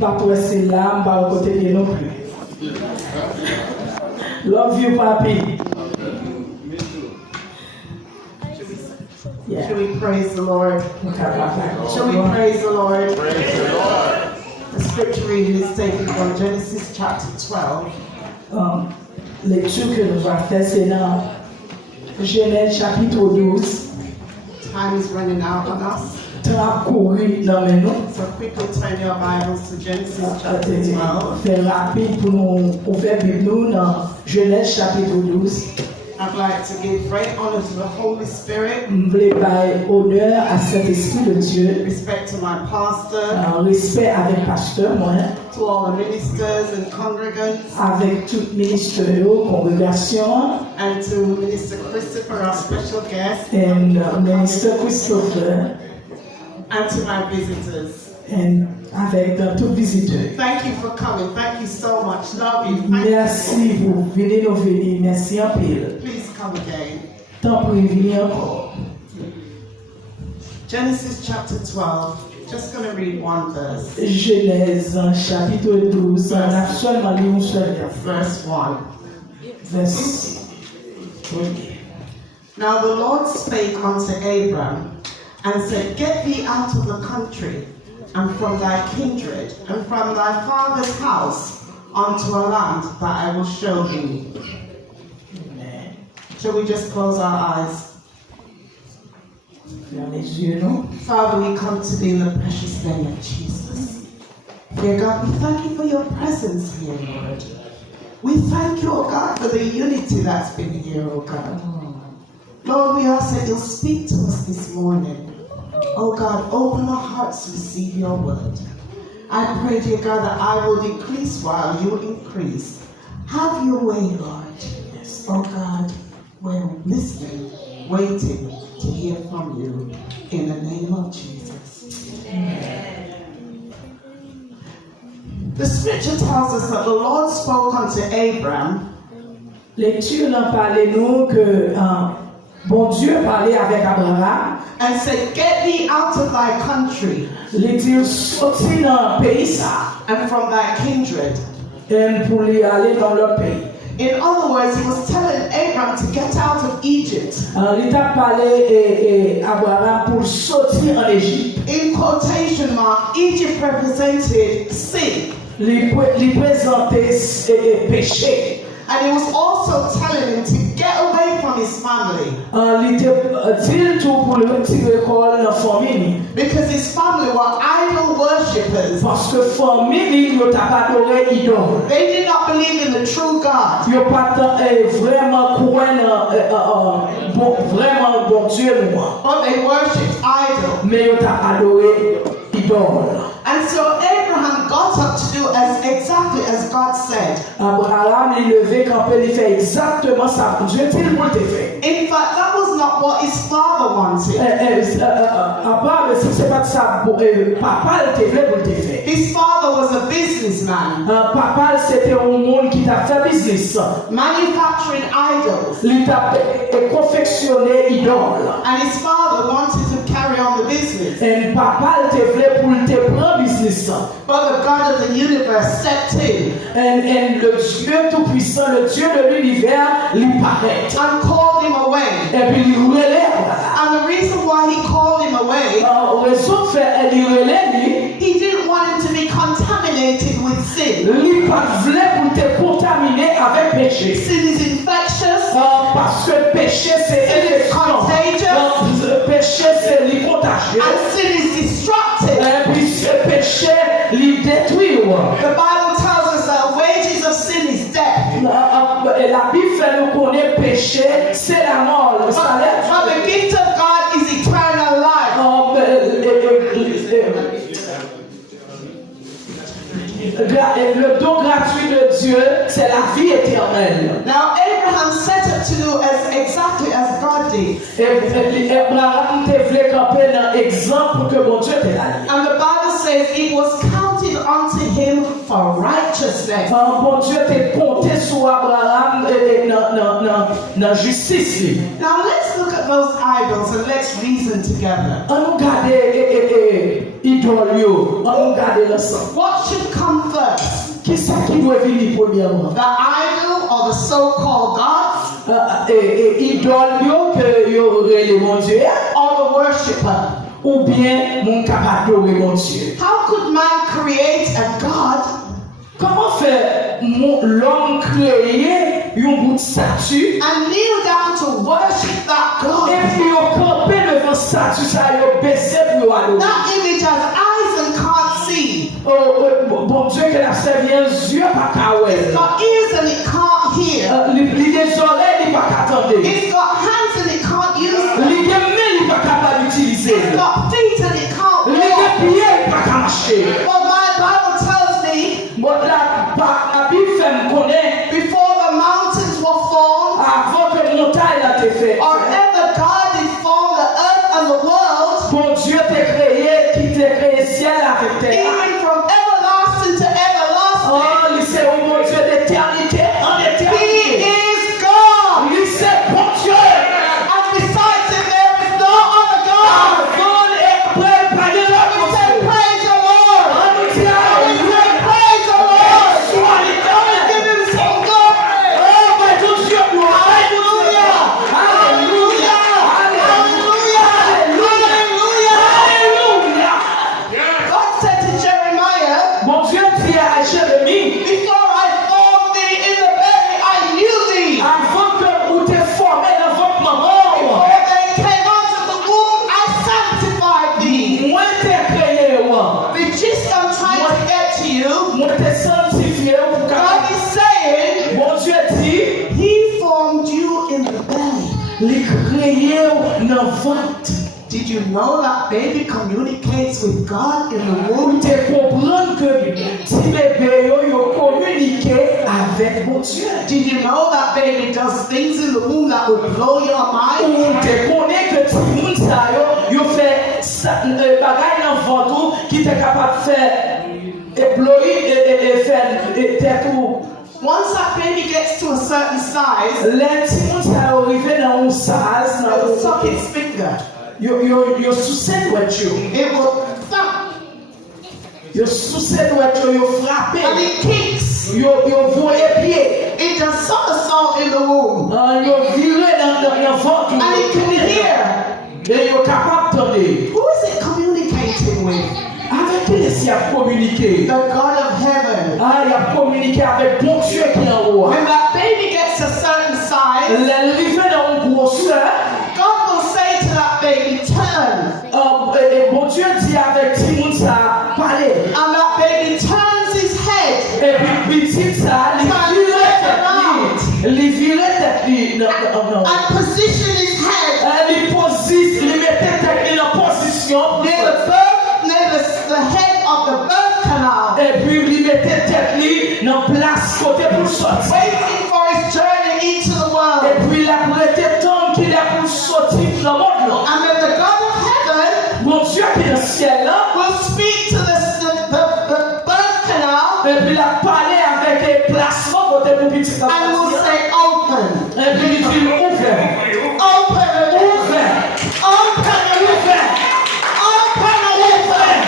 Pas c'est là, pas au côté non plus. Love you, papi. Yeah. Should we praise the Lord? Should we praise the Lord? Praise the Lord. The scripture reading is taken from Genesis chapter 12. Lecture que nous allons faire, c'est dans Genèse chapitre 12. Time is running out on us. Temps couru dans mes noms. So quickly turn your Bibles to Genesis chapter 12. Faire rapide pour nous ouvrir Bible nous dans Genèse chapitre 12. I'd like to give great honor to the Holy Spirit. Je voulais faire honneur à cet esprit de Dieu. Respect to my pastor. Respect avec pasteur moi. To all the ministers and congregants. Avec tout ministère, congrégation. And to Minister Christopher, our special guest. And Minister Christopher. And to my visitors. And avec tous visiteurs. Thank you for coming. Thank you so much. Love you. Merci pour venir nous venir. Merci en pile. Please come again. Tant pour venir encore. Genesis chapter 12. Just going to read one verse. Genèse chapitre 12. On a seulement lu un seul verse 1. Verse 1. Now the Lord spake unto Abram and said, Get thee out of the country, and from thy kindred, and from thy father's house, unto a land that I will show thee. Amen. Shall we just close our eyes? Father, we come to thee in the precious name of Jesus. Dear God, we thank you for your presence here, Lord. We thank you, oh God, for the unity that's been here, oh God. Lord, we ask that you'll speak to us this morning. Oh God, open our hearts to receive your word. I pray, dear God, that I will decrease while you increase. Have your way, Lord. Yes. Oh God, we're listening, waiting to hear from you. In the name of Jesus. Amen. The scripture tells us that the Lord spoke unto Abram. Lecture n'a parlé nous que bon Dieu parlait avec Abraham. And said, Get thee out of thy country. Les dire sorti dans le pays ça. And from thy kindred. Et pour lui aller dans leur pays. In other words, he was telling Abram to get out of Egypt. Il a parlé à Abraham pour sortir en Égypte. In quotation mark, Egypt represented sin. Il présentait péché. And he was also telling him to get away from his family. Because his family were idol worshippers. They did not believe in the true God. But they worshipped idols. And so Abraham got up to do exactly as God said. In fact, that was not what his father wanted. His father was a businessman. Manufacturing idols. And his father wanted to carry on the business. But the God of the universe stepped in. And le Dieu tout-puissant, le Dieu de l'univers, lui paraît. And called him away. Et puis il relève. And the reason why he called him away, he didn't want him to be contaminated with sin. Sin is infectious. Parce que péché c'est contagious. And sin is destructive. Et puis ce péché lui détruit. The Bible tells us that wages of sin is death. La Bible fait nous connaître péché, c'est la mort. But the gift of God is eternal life. Le don gratuit de Dieu, c'est la vie éternelle. Now Abraham set up to do exactly as God did. And the Bible says it was counted unto him for righteousness. Bon Dieu t'est compté sur Abraham dans justice. Now let's look at those idols and let's reason together. On nous garde idole yo, on regarde l'ensemble. What should come first? Qui ça qui doit venir premièrement? The idol or the so-called gods? Idole yo que yo relé mon Dieu Or the worshipper? ou bien mon capable de mon Dieu. How could man create a god? Comment faire l'homme créer un bout de statue And kneel down to worship that God. et puis on camper devant statue ça yo baisser pour adorer. That image has eyes and can't see. Bon Dieu que la servi un yeux pas qu'à It's got ears and it can't hear. les des oreilles il pas qu'attendre. It's got hands and it can't use them. Les mains il pas capable d'utiliser. It's got feet and it can't Les walk. pieds il pas qu'à marcher. But my Bible tells me Bon la Bible fait me connaît before the mountains were formed, avant que montagne a été faite. or ever God did form the earth and the world, Bon Dieu t'a créé, qui t'a créé ciel avec terre. even from everlasting to everlasting, Oh, il sait où mon Dieu d'éternité en He éternité. is God. Il sait bon Dieu. And besides Him, there is no other God. Avant et après, pas de l'autre We say, Dieu. praise the Lord. On nous dit We say, alléluia. praise the Lord. Sois l'éternel. Give Him some glory. Oh, mais ton Dieu, gloire. Hallelujah. Alléluia. Hallelujah. Alléluia. Hallelujah. Alléluia. God said to Jeremiah, Mon Dieu dit à Jérémie, before I formed thee in the belly, I knew thee. avant que vous t'es formé dans votre maman, Before they came out of the womb, I sanctified thee. moi t'ai créé, moi. The gist I'm trying to get to you, Moi t'ai sanctifié pour God que is saying, mon Dieu dit, He formed you in the belly. les créé dans le ventre. Did you know that baby communicates with God in the womb? Vous te comprendre que si bébé yo communiqué avec mon Dieu. Did you know that baby does things in the womb that would blow your mind? Ou te connais que tout le monde ça yo fait bagay dans le ventre qui t'est capable de faire ébloyer et faire tête ou Once that baby gets to a certain size, les petits monde ça arrivé dans un size it dans will suck its finger. yo sous cette voiture. It will thump Yo sous cette voiture yo frappé. and it kicks. Yo voyé pied. It does somersault in the womb. Yo viré dans le ventre. And it can hear. Et yo capable d'entendre. Who is it communicating with? Avec qui est-ce qu'il a communiqué? The God of heaven. Ah, il a communiqué avec bon Dieu qui est en haut. When that baby gets a certain size, L'arrivée dans une grosseur, God will say to that baby, turn. et bon Dieu dit avec Timon ça, parler. And that baby turns his head. Et puis petit ça, il virait tête, non. And position his head Il mettait tête en position. near the head of the birth canal, Et puis il mettait tête dans place côté pour sortir. waiting for his journey into the world. Et puis il a prêté temps qu'il a pour sortir dans le monde. And then the God of heaven Mon Dieu qui est dans le ciel là, will speak to the birth canal et puis il a parlé avec les placements côté pour petit and will say, open. et puis il dit ouvert, Open. ouvert, Open. ouvert, Open.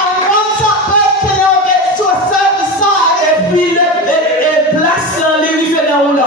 And once that birth canal gets to a certain size, et puis il place dans les rivières dans le God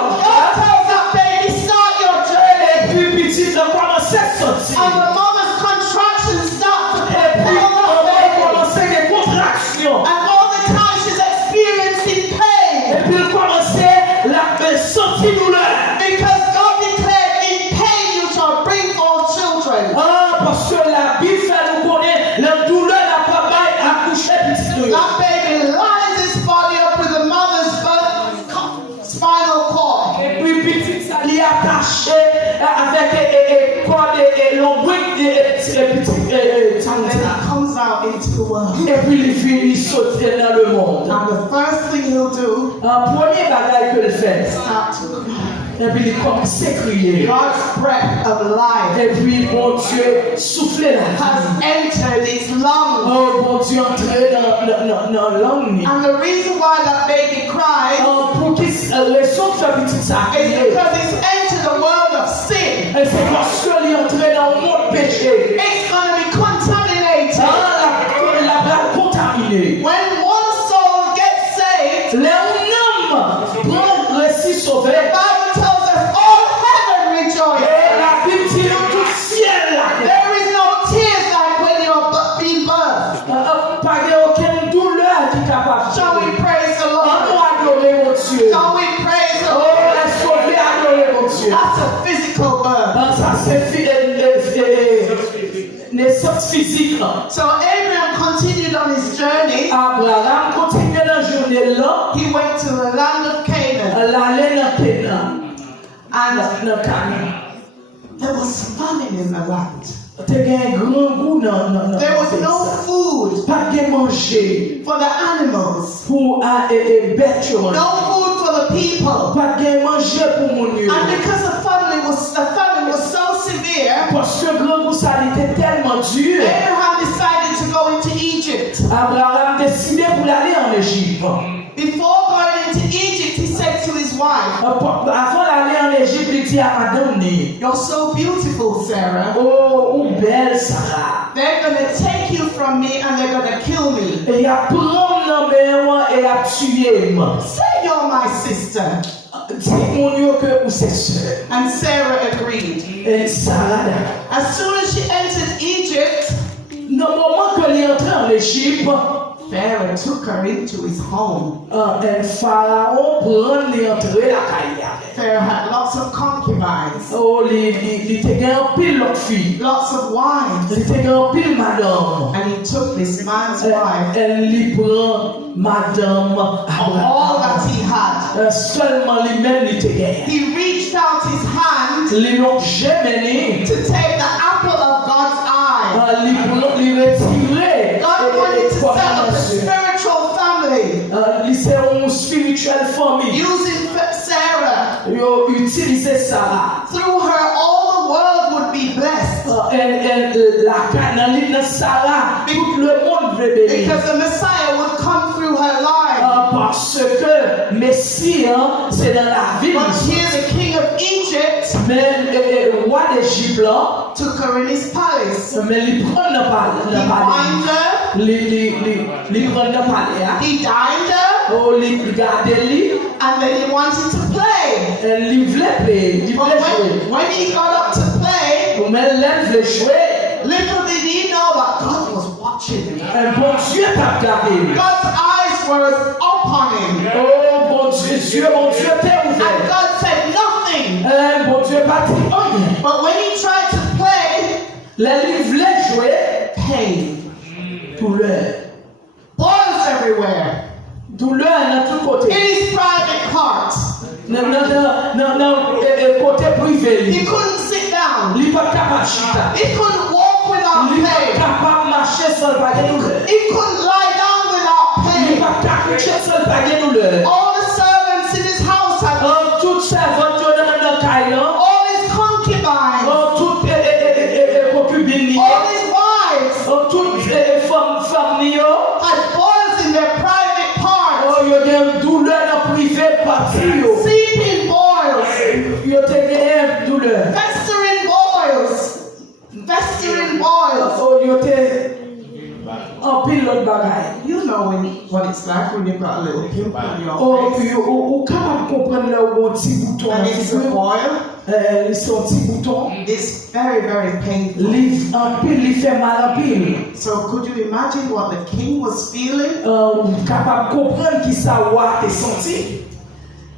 tells that baby, start your journey. et puis petit a commencé à sortir. And the mother's contractions start to Et puis propel on that va baby. commencer des contractions. And all the time she's experiencing Et pain. puis il commençait la sentir douleur. Because God declared, in pain you shall bring forth children. Ah, parce que la Bible fait nous connaître la douleur n'a pas bail à coucher petit. That baby lines its body up with the mother's spinal cord. Et puis petit ça lui attaché avec corde et l'ombrique et petit And then he comes out into the world. et puis il finit sortir dans le monde. And the first thing he'll do, Un premier bagage que il fait, start to cry. et puis il commence à crier. God's breath of life Et puis mon Dieu soufflait la vie. has entered his lungs. Oh mon Dieu entré dans la langue. And the reason why that baby cries Pour qu'il raison de faire petit ça. is because it's entered the world of sin. Et c'est parce qu'il est entré dans le monde péché. It's going to be contaminated. Ah, sens physique là. So Abraham continued on his journey. Abraham continue la journée là. He went to the land of Canaan. L'aller dans Canaan. And Dans Canaan. there was famine in the land. There There was no food pas de manger for the animals. pour bête. No food for the people. Pas de manger pour mon Dieu. And because the famine was so severe, Parce que grand goût ça était tellement dur. Abraham decided to go into Egypt. Abraham décidé pour aller en Égypte. Before going into Egypt, he said to his wife, Avant d'aller en Égypte, il dit à madame, "You're so beautiful, Sarah. oh belle Sarah. They're going to take you from me and they're going to kill me. Et il a pris mon et a tué moi. Say you're my sister." Dis mon Dieu que vous c'est sœur. And Sarah agreed. Et Sarah, As soon as she entered Egypt, dans le moment que elle est entrée en Égypte, Pharaoh took her into his home. un pharaon prend l'entrée la carrière. Pharaoh had lots of concubines, Oh, il était un pile l'autre fille. lots of wives, Il était un pile madame. and he took this man's wife, Elle lui prend madame. all that he had. Seulement lui-même il était gagné. He reached out his hand Ils l'ont jamais to take the apple of God's eye. il retiré. God wanted to set up a spiritual family C'est une spirituelle famille. using Sarah. Ils ont utilisé Sarah. Through her, all the world would be blessed. La canalité de Sarah, tout le monde veut bénir. Because the Messiah would come through her life. Parce que Messie, c'est dans la ville. But here the king of Egypt Mais le roi d'Égypte, là, took her in his palace. mais il prend le He palais. wined her, Il prend le palais. he dined her, Oh, il garde lui. and then he wanted to play. Il voulait play. Il But voulait jouer. when he got up to play, Mais elle voulait jouer. little did he know that God was watching him. Un bon Dieu t'a regardé. God's eyes were upon him. Oh, mon Dieu t'est And ouvert. God said nothing. Mon Dieu pas dit rien. But when he tried to play, Elle voulait jouer. pain, Douleur. boils everywhere. Douleur dans tous In côtés. his private part. Côté privé. He couldn't sit down. Il n'est pas capable de chita. He couldn't walk without Il n'est pas pain. capable de marcher sans le baguette douleur. He couldn't lie down without Il n'est pain. pas capable de marcher sans le baguette douleur. All the servants in his house had, Toute servante dans le caille, all his concubines, toute concubine, all his wives toute femme, had boils in their private parts, il y a une douleur dans le privé parti. seeping boils, Il y a une douleur. festering boils. Il y a un pilote bagaille. You know what it's like when you've got a little pimple on your face. Ou capable de comprendre là où un petit bouton. And it's a boil. C'est un petit bouton. It's very, very painful. Un pile, il fait mal en pile. So could you imagine what the king was feeling? Capable de comprendre qui ça va te sentir.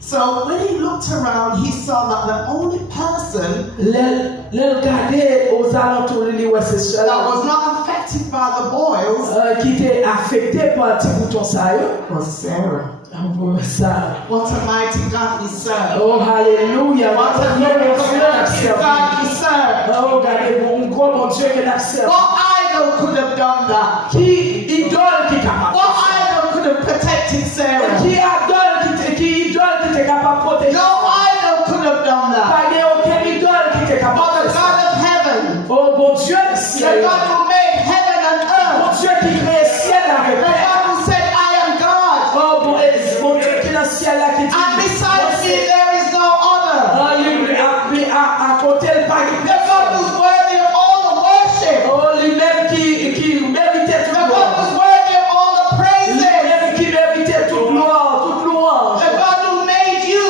So when he looked around, he saw that the only person Le regarder aux alentours de lui, c'est that cela was not affected by the boils qui était affecté par un petit bouton ça. was Sarah. Ça. What a mighty God we serve. Oh, hallelujah. What a glorious God we serve. Oh, regardez, bon gros bon Dieu qui l'accepte. What idol could have done that? Qui idole qui est capable? What idol could have protected Sarah? Qui idole qui était capable de protéger? No idol could have done that. Pas aucun idole qui était capable But de the faire God ça. of heaven, Oh, bon Dieu, the ciel. God who made heaven and Bon earth, Dieu qui crée ciel avec the terre. God who said, I am God, Oh, bon Dieu qui est dans le ciel là qui dit. and besides me there is no other. À côté le paquet. The God who's worthy of all the worship. Oh, lui-même qui méritait toute The God gloire. who's worthy of all the praises. Lui-même qui méritait toute gloire, toute louange. The God who made you.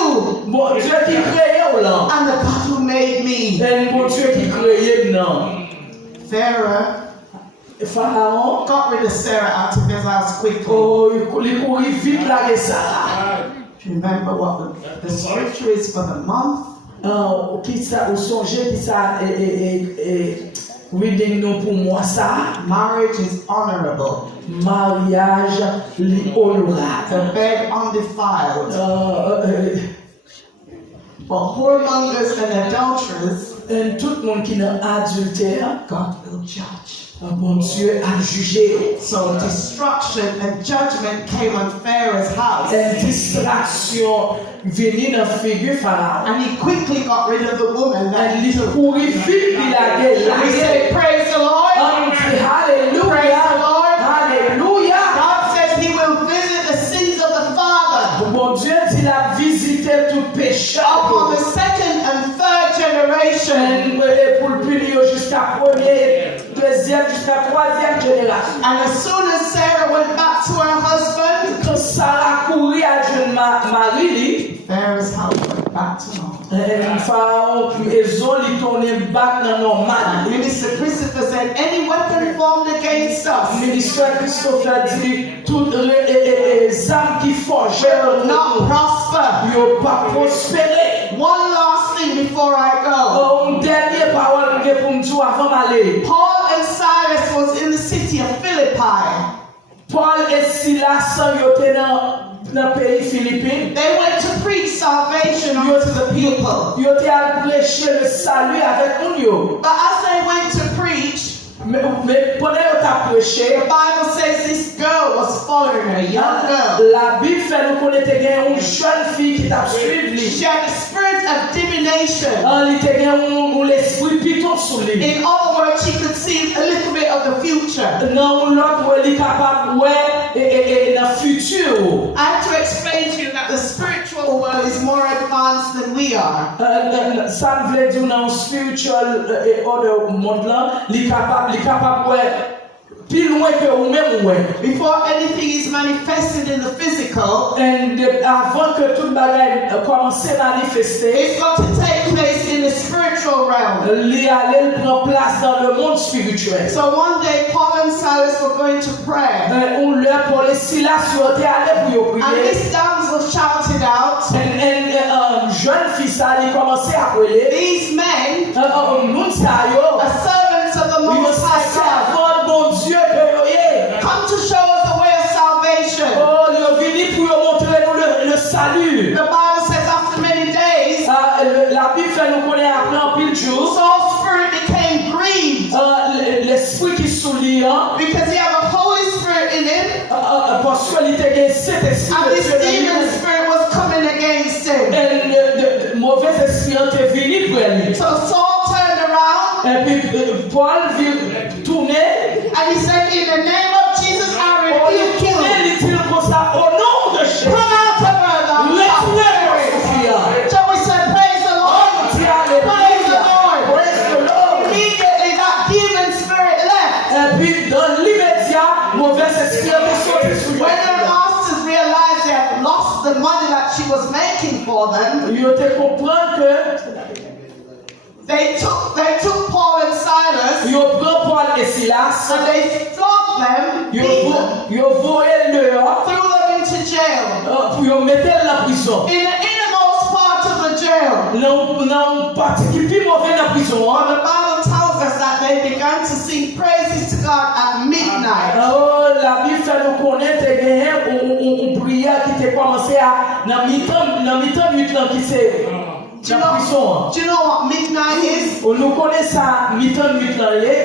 Bon Dieu qui créait là. And the God who made me. Et bon Dieu qui créait non. Pharaon. Got rid of Sarah out of his house quickly. Oh, il courait vite là et ça. Remember what the scripture is for the month? Qui ça, au songe qui ça Reading nous pour moi ça. Marriage is honorable. Mariage li honorable. The bed undefiled. But whoremongers and adulterers, Et tout le monde qui est adultère, God will judge. bon Dieu a jugé. So destruction and judgment came on Pharaoh's house. Une distraction venue dans la figure Pharaon. And he quickly got rid of the woman that Elle lui courit vite, il a gagné. we say, praise the Lord. On dit Alléluia. Praise the Lord. Alléluia. God says he will visit the sins of the father Bon Dieu dit a visité tout péché. upon the second and third generation. Pour le punir jusqu'à première, deuxième, jusqu'à troisième génération. And as soon as Sarah went back to her husband, Quand Sarah courit à Dieu Marie, Pharaoh's house went back to normal. Pharaon, maison, il tourne back dans normal. Minister Christopher said, any weapon formed against us Ministère Christopher dit, toutes les âmes qui forgent will not prosper. n'ont pas prospéré. One last thing before I go. Une dernière parole que pour me dire avant d'aller. Paul and Silas was in the city of Philippi. Paul et Silas sont dans le pays Philippines. They went to preach salvation unto the people. Ils ont prêché le salut avec nous. But as they went to preach, Mais pendant qu'ils ont prêché, the Bible says this girl was following her, a young girl. la Bible fait nous connaître une jeune fille qui t'a suivi. She had a spirit of divination. Elle était l'esprit piton sur lui. In other words, she could see a little bit of the future. Dans l'autre, elle est capable de voir dans le futur. I have to explain to you that the spiritual world is more advanced than we are. Ça veut dire dans le spiritual order monde là, elle est capable de voir plus loin que vous-même. Before anything is manifested in the physical, Et avant que toute bagaille commence à manifester, it's got to take place in the spiritual realm. elle prend place dans le monde spirituel. So one day, Paul and Silas were going to pray. On leur pour les Silas sont allés pour And prier. this damsel shouted out, Et jeune fille ça a commencé à prier. these men Nous ça are servants of the Most High God. avant bon Dieu que Come to show us the way of salvation. oh, ils viennent pour montrer nous le salut. The Bible says after many days, La Bible fait nous connaître après un pile jour. Saul's spirit became grieved L'esprit qui souligne because he had a Holy Spirit in him, parce que il était cet esprit and this demon spirit was coming against him. et le mauvais esprit est venu pour lui. So Saul turned around Et puis Paul vient tourner. and he said, in the name of Jesus, I rebuke you. Il dit comme ça au nom de Jésus. Come out of her, thou foul spirit. So we said, praise the Lord. Praise the Lord. Immediately that demon spirit left. Et puis dans l'immédiat, mauvais esprit est sorti sur lui. When her masters realized they had lost the money that she was making for them, Il te comprend que they took Paul and Silas il prend Paul et Silas, and they flogged them, beat them, il volé dehors threw them into jail. pour mettre la prison. In the innermost part of the jail, Non partie qui plus mauvais la prison. the Bible tells us that they began to sing praises to God at midnight. La Bible fait nous connaître une prière qui était commencé à dans mi-temps nuit qui c'est la prison. Do you know what midnight is? On nous connaît ça mi-temps nuit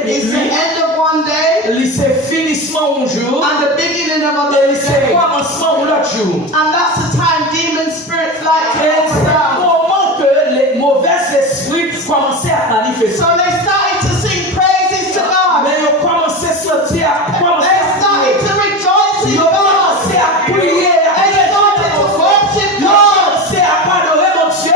It's the end of one day c'est finissement un jour and the beginning of et another c'est day. commencement un autre jour. And that's the time demon spirits like to Et c'est operate. le moment que les mauvais esprits commençaient à manifester. So they started to sing praises to God. Mais ils ont commencé à sortir, They started to rejoice in ils ont God. commencé à prier, They started to worship ils ont God. commencé à adorer mon Dieu.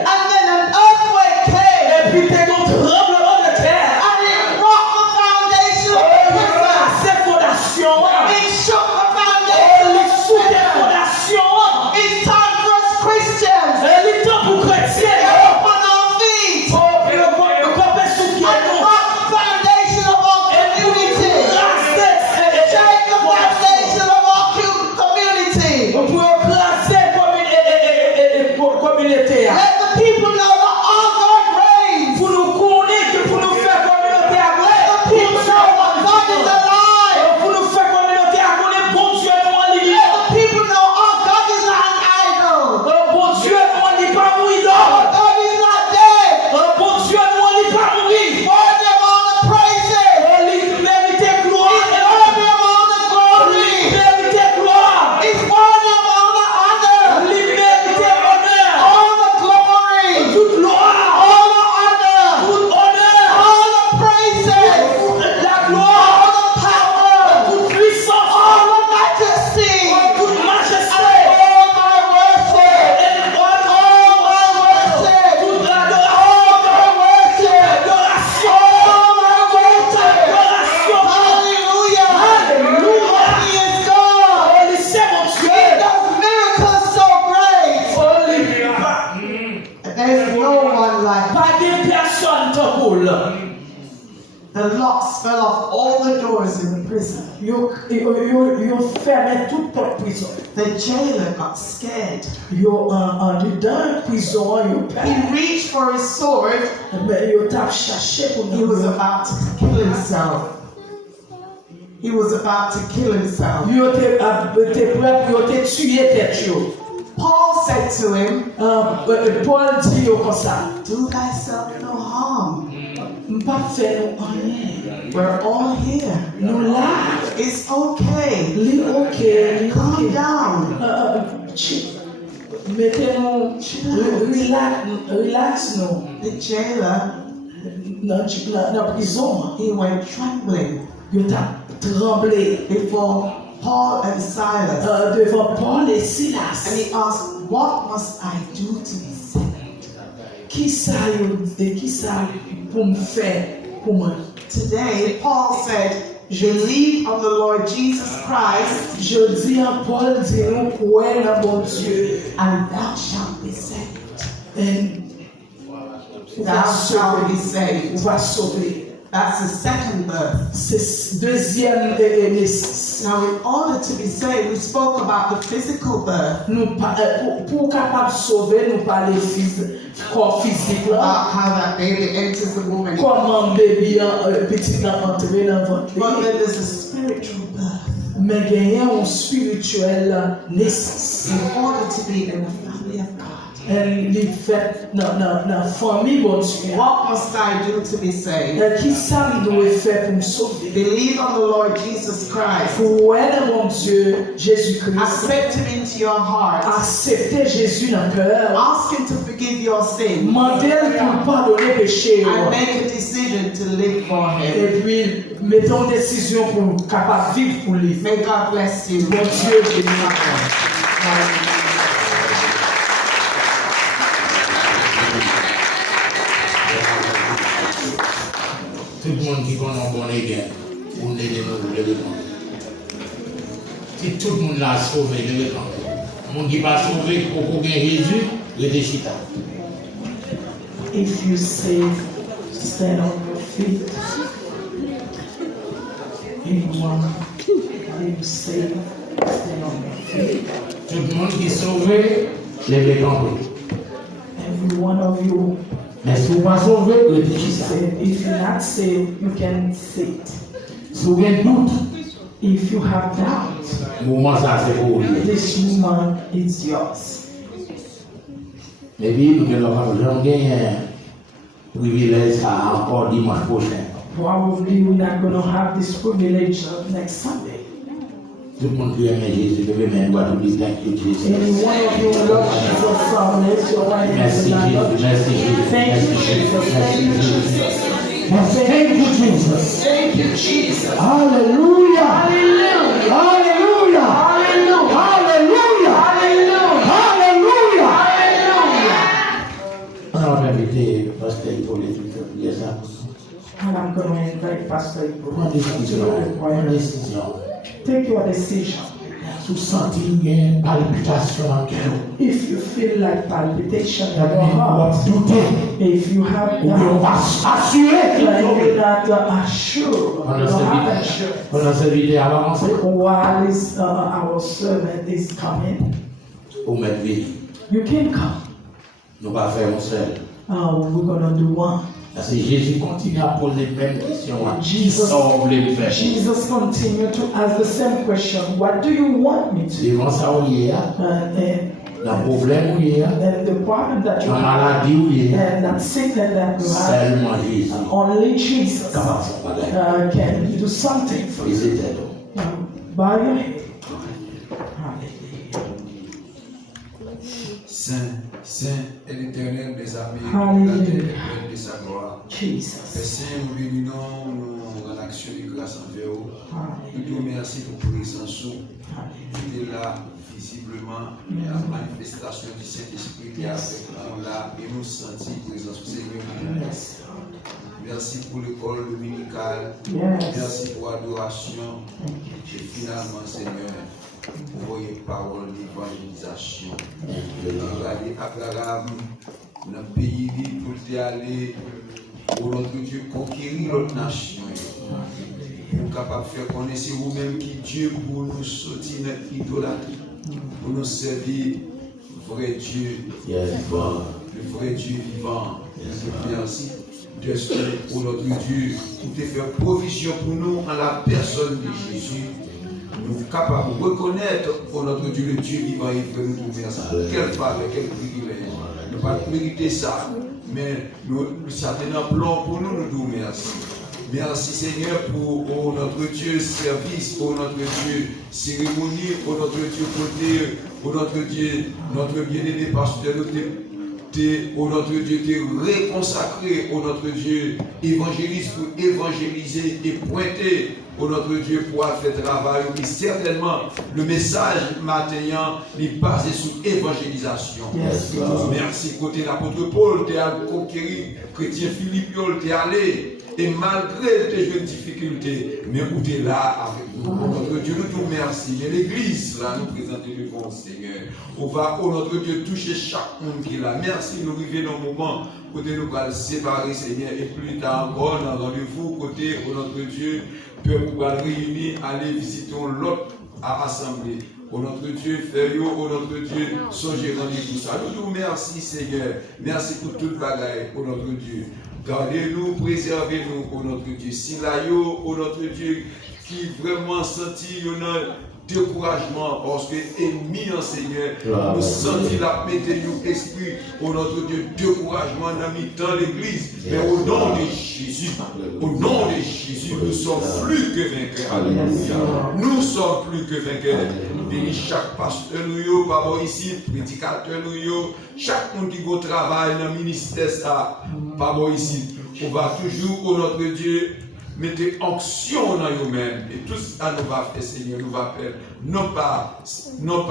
And then an earthquake came Et puis t'es un tremblement de terre. and it rocked the foundation of the prison. Ces fondations, It shook the les foundation of the sous des prison. fondations. The locks fell off all the doors in the prison. Yo fermé toute porte prison. The jailer got scared. Yo en dedans prison yo He reached for his sword. mais yo t'a cherché pour He was about to kill himself. He was about to kill himself. Yo te prêt yo te tuer tête yo. Paul said to him, Paul dit yo comme ça. do thyself no harm. M'pas faire nous rien. We're all here. Nous là. It's okay. Li ok. Calm down. Mettez-nous relax nous. The jailer, Dans prison. he went trembling Yo t'a tremblé before Paul and Silas. devant Paul et Silas. And he asked, what must I do to be saved? Qui ça pour me faire pour moi? Today, Paul said, believe on the Lord Jesus Christ, Je dis à Paul, dis-nous croire dans mon Dieu. and thou shalt be saved. Et Thou shalt be saved. on va sauver. That's the second birth. C'est deuxième naissance. Now, in order to be saved, we spoke about the physical birth, Pour capable sauver, nous parler corps physique là. about how that baby enters the woman. Comment bébé petit entrer dans votre But vie. then there's a spiritual birth. Mais gagner un spirituel naissance. In order to be in the family of God. Il fait dans la famille bon Dieu. What must I do to be saved? Qui ça me doit faire pour me sauver? Believe on the Lord Jesus Christ. Pour aider mon Dieu Jésus-Christ. Accept Him into your heart. Accepter Jésus dans le cœur. Ask Him to forgive your sin. Demandez pour pardonner péché. And make a decision to live for Him. Et puis mettons une décision pour capable vivre pour lui. May God bless you. Bon Dieu bénisse. Tout le monde qui connaît un bon égard, on est de nous le répondre. Si tout le monde l'a sauvé, le répondre. Le monde qui va sauver pour qu'on gagne Jésus, le déchita. If you save, stand on your feet. Anyone you save, stand on your feet. Tout le monde qui est sauvé, lève les camps. Every one of you Mais si vous ne pas sauvé, le déchita. saved. If you're not saved, you can sit. Si vous avez doute, If you have doubt, le moment ça c'est pour vous. this woman is yours. Mais puis, nous allons gagner un privilège à encore dimanche prochain. Probably we're not going to have this privilege next Sunday. Tout le monde qui aime Jésus, levez les mains, doit tout dire thank you, Jesus. Any one of you love Jesus from raise your right hand Merci and Jésus, merci Jésus. thank you, Jesus. Thank you, Jesus. Thank you, Jesus. Thank you, Jesus. Hallelujah. Hallelujah. Hallelujah. Hallelujah. Hallelujah. Hallelujah. Hallelujah. On va inviter le pasteur Hippolyte pour prier ça. And I'm going to invite Pastor Prends Ibrahim décision. Prends décision. Take your decision. Si vous sentez une palpitation en cœur, If you feel like palpitation in ça your veut heart, dire douter. if you have Ou bien on doubt, va s'assurer qu'il like tombe. you're not sure, you don't have assurance. Pendant cette vidéo avancée, While our servant is coming, pour mettre vie, you can come. nous pas faire un seul. We're going to do one. Parce que Jésus continue à poser les mêmes questions. Qui Jesus, sort vous voulez faire? Jesus continued to ask the same question. What do you want me to do? Devant ça, où il y a, dans le problème où il y a, And the problem that you dans la have, maladie où il y a, and that sickness that you have, seulement Jésus. only Jesus Capable de faire bagage. can do something for Et you. c'était tout. Bow your head. Hallelujah. Saint, Saint et l'éternel des armées, Hallelujah. la terre est pleine de sa gloire. Jesus. Saint, nous bénissons, nous en action de grâce envers vous. Nous te Hallelujah. remercions pour présence. Hallelujah. Tu es là visiblement, la manifestation du Saint-Esprit qui est avec nous là et nous sentir présence du Seigneur. Yes. Merci pour l'école dominicale. Yes. Merci pour l'adoration. Thank you, Et Jesus. finalement, Seigneur, pour vos paroles d'évangélisation. Nous allons à Garab, dans le pays pour y aller pour notre Dieu, conquérir l'autre nation. Pour capable de faire connaître vous-même qui Dieu pour nous sortir notre idolâtrie, pour nous servir le vrai Dieu, le vrai Dieu vivant. Merci pour notre Dieu, pour te faire provision pour nous en la personne de Jésus. Nous sommes capables de reconnaître pour notre Dieu le Dieu vivant et que nous trouver ça. Quel faveur, quel privilège. Nous ne pouvons pas mériter ça, mais nous certainement plan pour nous, nous disons merci. Merci Seigneur pour notre Dieu service, pour notre Dieu cérémonie, pour notre Dieu côté, pour notre Dieu, notre bien-aimé pasteur, pour notre Dieu t'es réconsacré, pour notre Dieu évangéliste pour évangéliser et pointer, pour notre Dieu pour faire travail, et certainement le message matin est basé sur l'évangélisation. Merci côté l'apôtre Paul, tu as conquéri, chrétien Philippe, tu es allé. Et malgré tes difficultés, mais où tu es là avec nous. Notre Dieu, nous te remercions. Et l'église, là, nous présenter devant Seigneur. On va, notre Dieu, toucher chaque monde qui est là. Merci, nous vivons dans un moment où nous allons séparer, Seigneur. Et plus tard encore, dans rendez-vous, côté, notre Dieu, peuple va réunir, aller visiter l'autre à rassembler. Oh notre Dieu, fais-yo, oh notre Dieu, songez rendez-vous ça. Nous te remercions, Seigneur. Merci pour toute bagaille, oh notre Dieu. Gardez-nous, préservez-nous, oh notre Dieu. Si là, oh notre Dieu, qui vraiment sentit un découragement, parce que ennemi, Seigneur, nous sentit la météo esprit, oh notre Dieu, découragement dans l'église. Mais au nom de Jésus, nous sommes plus que vainqueurs. Alléluia. Nous sommes plus que vainqueurs. Bénis chaque pasteur, nous, papa ici, prédicateur, nous, chaque monde qui travaille dans le ministère, ça, papa ici, on va toujours, oh notre Dieu, mettre onction dans nous-mêmes. Et tout ça nous va faire, Seigneur, nous va faire, non pas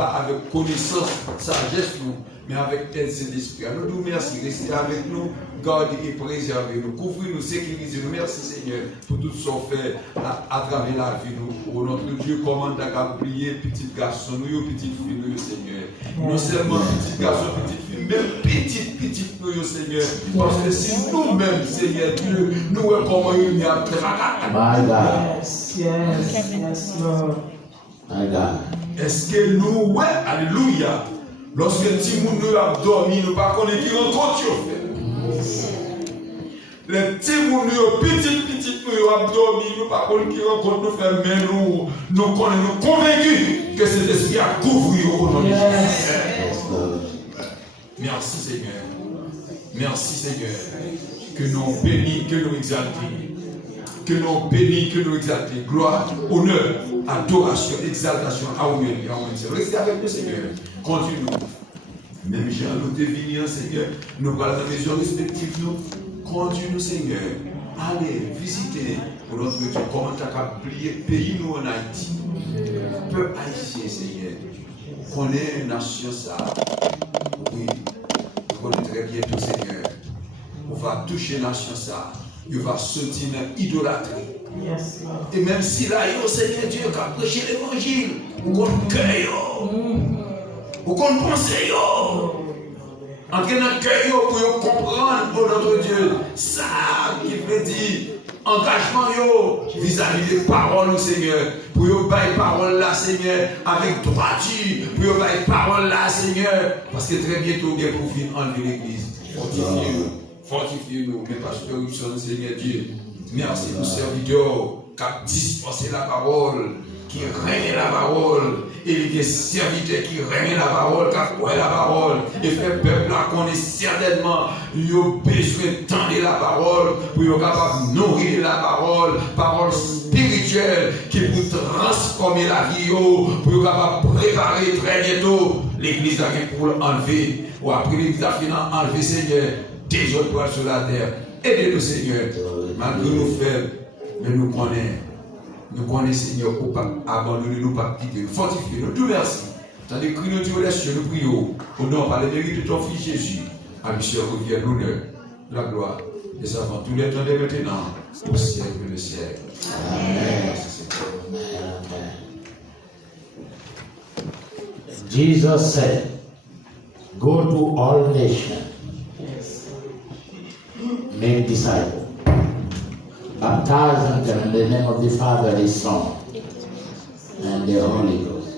avec connaissance, sagesse, nous, mais avec tel Saint-Esprit. Nous nous merci, restez avec nous, gardez et préservez-nous, couvrez-nous, sécurisez-nous. Merci Seigneur pour tout ce qu'on fait à travers la vie. Nous, oh notre Dieu, comment tu as prié, petit garçon, nous, petite fille, nous, Seigneur. Non seulement petit garçon, petite fille, même petite nous, Seigneur. Parce que si nous-mêmes, Seigneur Dieu, nous comment il y a Yes, Lord. Est-ce que nous, ouais, alléluia, lorsque Timoun nous a dormi, nous ne pas connaître qui rencontre fait. Les Timoun nous, petit nous a dormi, nous ne pas connaître qui rencontre nous fait, mais nous connaissons convaincus que cet esprit a couvert au nom de Jésus. Merci Seigneur. Merci Seigneur. Que nous bénis, que nous exaltons. Que nous bénis, que nous exaltons. Gloire, honneur, adoration, exaltation, amen. Restez avec nous, Seigneur. Continue. Même Jean, nous devons Seigneur. Nous parlons dans les maisons respectives, nous. Continue, Seigneur. Allez, visitez pour notre Dieu. Comment tu as plié pays nous en Haïti. Peuple haïtien, Seigneur. Connaît une nation, ça. Oui. On connaît très bien tout, Seigneur. On va toucher la nation, ça. Il va sortir dans l'idolâtrie. Yes, et même si là, Seigneur Dieu, qui a prêché l'évangile, vous comptez cœur, vous comptez penser, entrez dans le cœur pour comprendre, oh notre Dieu, ça qui veut dire engagement vis-à-vis des paroles, Seigneur, pour vous bailler parole là, Seigneur, avec droiture, pour vous bailler parole là, Seigneur, parce que très bientôt, vous pour venir enlever l'église. Fortifiez-nous, mais pasteur Wilson, Seigneur Dieu. Merci pour ce serviteur qui a dispensé la parole, qui règne la parole, et les serviteurs qui règnent la parole, qui a la parole, et fait peuple là qu'on est certainement, il a besoin de tendre la parole, pour être capable de nourrir la parole spirituelle, qui peut transformer la vie, pour être capable de préparer très bientôt l'église pour l'enlever, ou après l'église a fini enlever, Seigneur, des autres poils sur la terre. Aidez-nous, Seigneur, malgré nos faibles, mais nous connaissons, Seigneur, pour ne pas abandonner nous, pas quitter nous, fortifier nous. Tout merci. Tandis que nous Dieu les cieux, nous prions, au nom par les mérites de ton Fils Jésus, à Monsieur revienne l'honneur, la gloire, et ça va tous les temps de maintenant, au siècle de siècle. Amen. Jesus said, go to all nations, make disciples. baptize them in the name of the Father, the Son, and the Holy Ghost.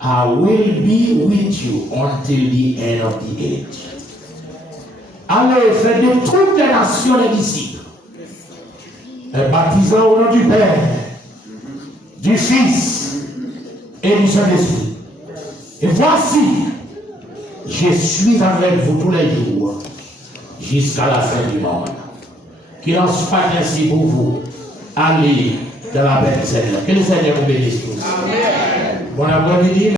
I will be with you until the end of the age. Allez, faites de toutes les nations les disciples, baptisant au nom du Père, du Fils et du Saint-Esprit. Et voici, je suis avec vous tous les jours jusqu'à la fin du monde. Qu'il en soit ainsi pour vous. Allez dans la paix du Seigneur. Que le Seigneur vous bénisse tous. Bon après-midi.